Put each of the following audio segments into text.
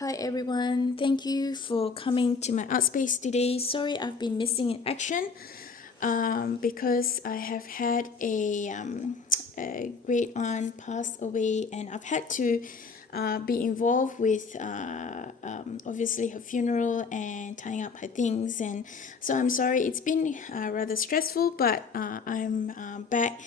Hi everyone, thank you for coming to my art space today. Sorry I've been missing in action because I have had a great aunt pass away and I've had to be involved with obviously her funeral and tying up her things, and so I'm sorry it's been rather stressful, but I'm back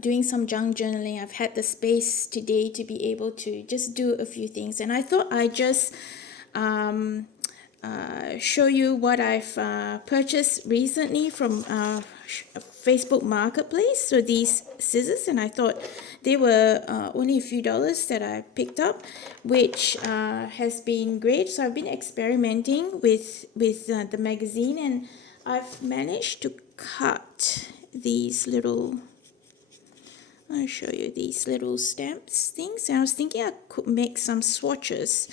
doing some junk journaling. I've had the space today to be able to just do a few things, and I thought I'd just show you what I've purchased recently from Facebook Marketplace. So these scissors, and I thought they were only a few dollars that I picked up, which has been great. So I've been experimenting with the magazine, and I've managed to cut these little. I'll show you these little stamps things. And I was thinking I could make some swatches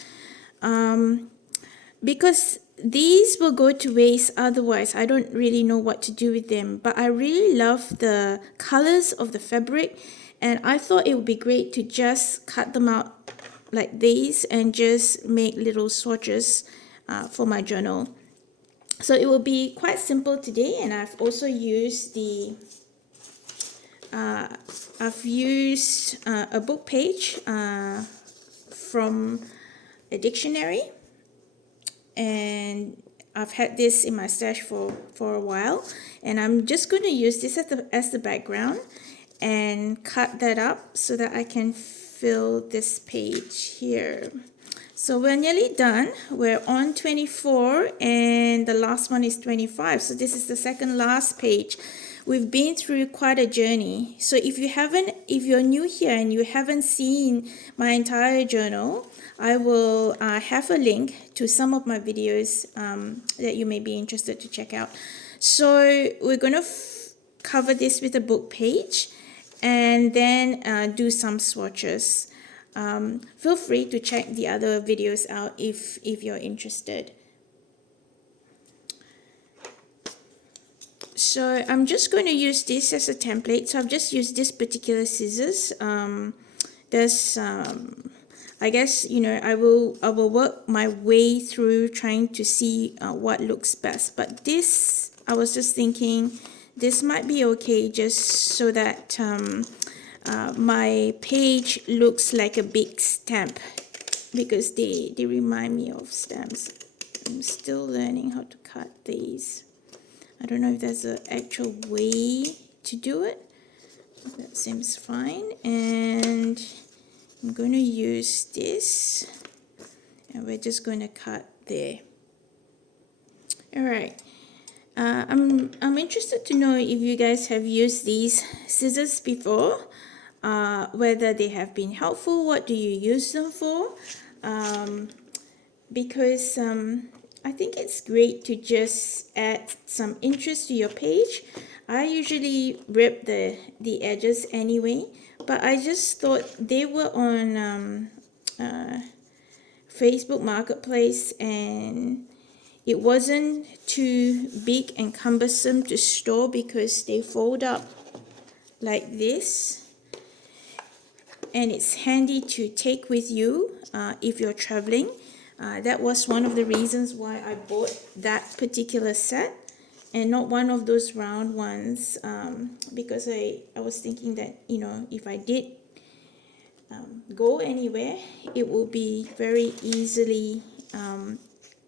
because these will go to waste otherwise. I don't really know what to do with them, but I really love the colors of the fabric, and I thought it would be great to just cut them out like these and just make little swatches for my journal. So it will be quite simple today, and I've also used I've used a book page from a dictionary, and I've had this in my stash for a while, and I'm just going to use this as the background and cut that up so that I can fill this page here. So we're nearly done. We're on 24 and the last one is 25. So this is the second last page. We've been through quite a journey. So if you're new here and you haven't seen my entire journal, I will have a link to some of my videos that you may be interested to check out. So we're going to cover this with a book page and then do some swatches. Feel free to check the other videos out if you're interested. So I'm just going to use this as a template. So I've just used this particular scissors. There's I guess I will work my way through trying to see what looks best. But this, I was just thinking, this might be okay just so that my page looks like a big stamp, because they remind me of stamps. I'm still learning how to cut these. I don't know if there's an actual way to do it. That seems fine. And I'm going to use this, and we're just going to cut there. All right. I'm interested to know if you guys have used these scissors before, whether they have been helpful. What do you use them for? Because I think it's great to just add some interest to your page. I usually rip the edges anyway, but I just thought they were on Facebook Marketplace, and it wasn't too big and cumbersome to store because they fold up like this, and it's handy to take with you if you're traveling. That was one of the reasons why I bought that particular set and not one of those round ones, because I was thinking that if I did go anywhere, it will be very easily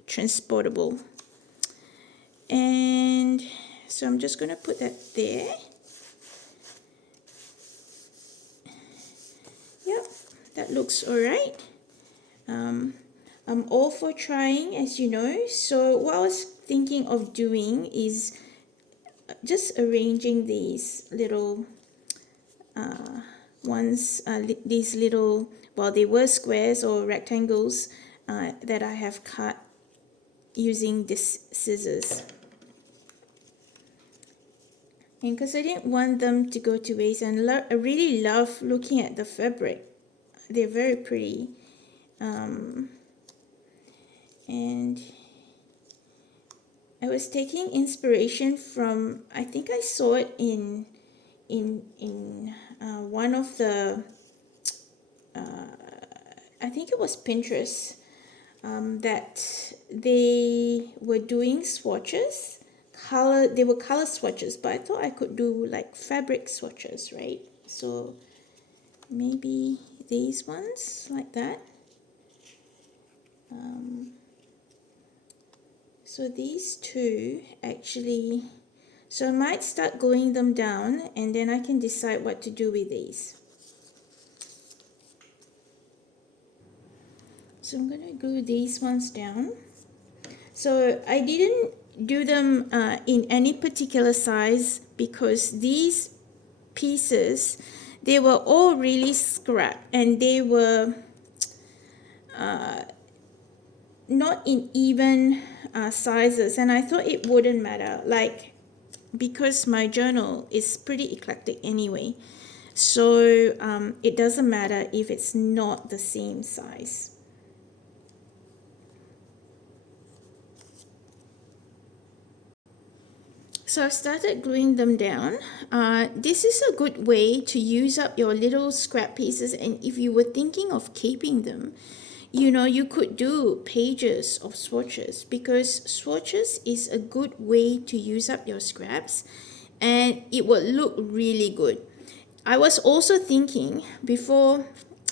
transportable. And so I'm just going to put that there. Yep, that looks all right. I'm all for trying, as you know. So what I was thinking of doing is just arranging these little ones, these little, well, they were squares or rectangles that I have cut using this scissors. And because I didn't want them to go to waste, and I really love looking at the fabric. They're very pretty. And I was taking inspiration from, I think I saw it in one of the I think it was Pinterest, that they were doing swatches. They were color swatches, but I thought I could do like fabric swatches, right? So maybe these ones like that. So these two actually, so I might start gluing them down and then I can decide what to do with these. So I'm going to glue these ones down. So I didn't do them in any particular size because these pieces, they were all really scrap and they were not in even sizes, and I thought it wouldn't matter, like, because my journal is pretty eclectic anyway, so it doesn't matter if it's not the same size. So I've started gluing them down. This is a good way to use up your little scrap pieces, and if you were thinking of keeping them, you know, you could do pages of swatches, because swatches is a good way to use up your scraps and it will look really good. I was also thinking before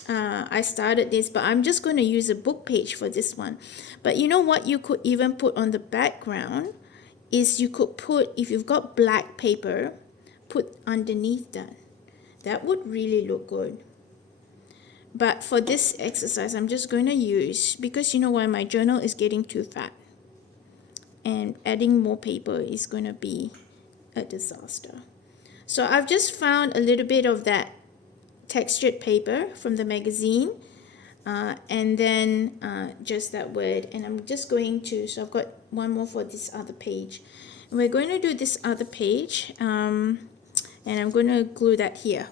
I started this, but I'm just going to use a book page for this one. But you know what you could even put on the background is you could put, if you've got black paper, put underneath that. That would really look good. But for this exercise, I'm just going to use, because you know why, my journal is getting too fat. And adding more paper is going to be a disaster. So I've just found a little bit of that textured paper from the magazine. And then just that word. And I'm just going to, so I've got one more for this other page. And we're going to do this other page. And I'm going to glue that here.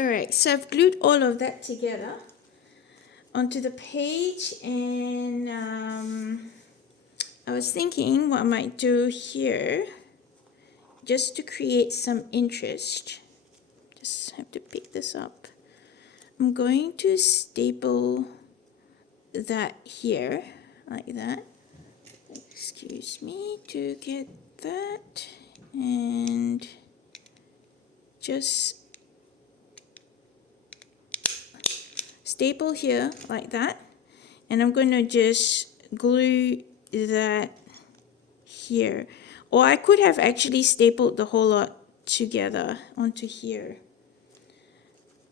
Alright, so I've glued all of that together onto the page, and I was thinking what I might do here, just to create some interest. Just have to pick this up. I'm going to staple that here, like that. Excuse me to get that, and just staple here like that, and I'm going to just glue that here, or I could have actually stapled the whole lot together onto here,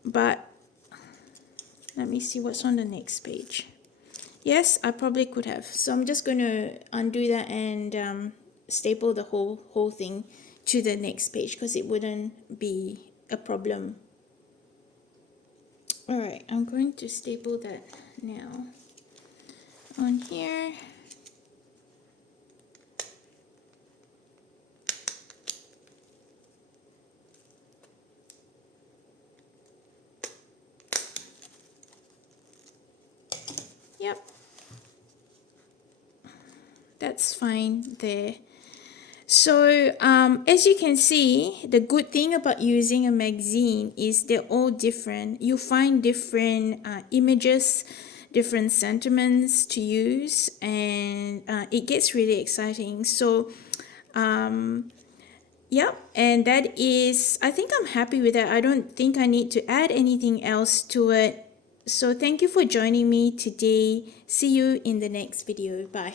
but let me see what's on the next page. Yes, I probably could have, so I'm just going to undo that and staple the whole thing to the next page, because it wouldn't be a problem. Alright, I'm going to staple that now on here. Yep, that's fine there. So as you can see, the good thing about using a magazine is they're all different. You find different images, different sentiments to use, and it gets really exciting. So yeah, and that is, I think I'm happy with that. I don't think I need to add anything else to it. So thank you for joining me today. See you in the next video. Bye.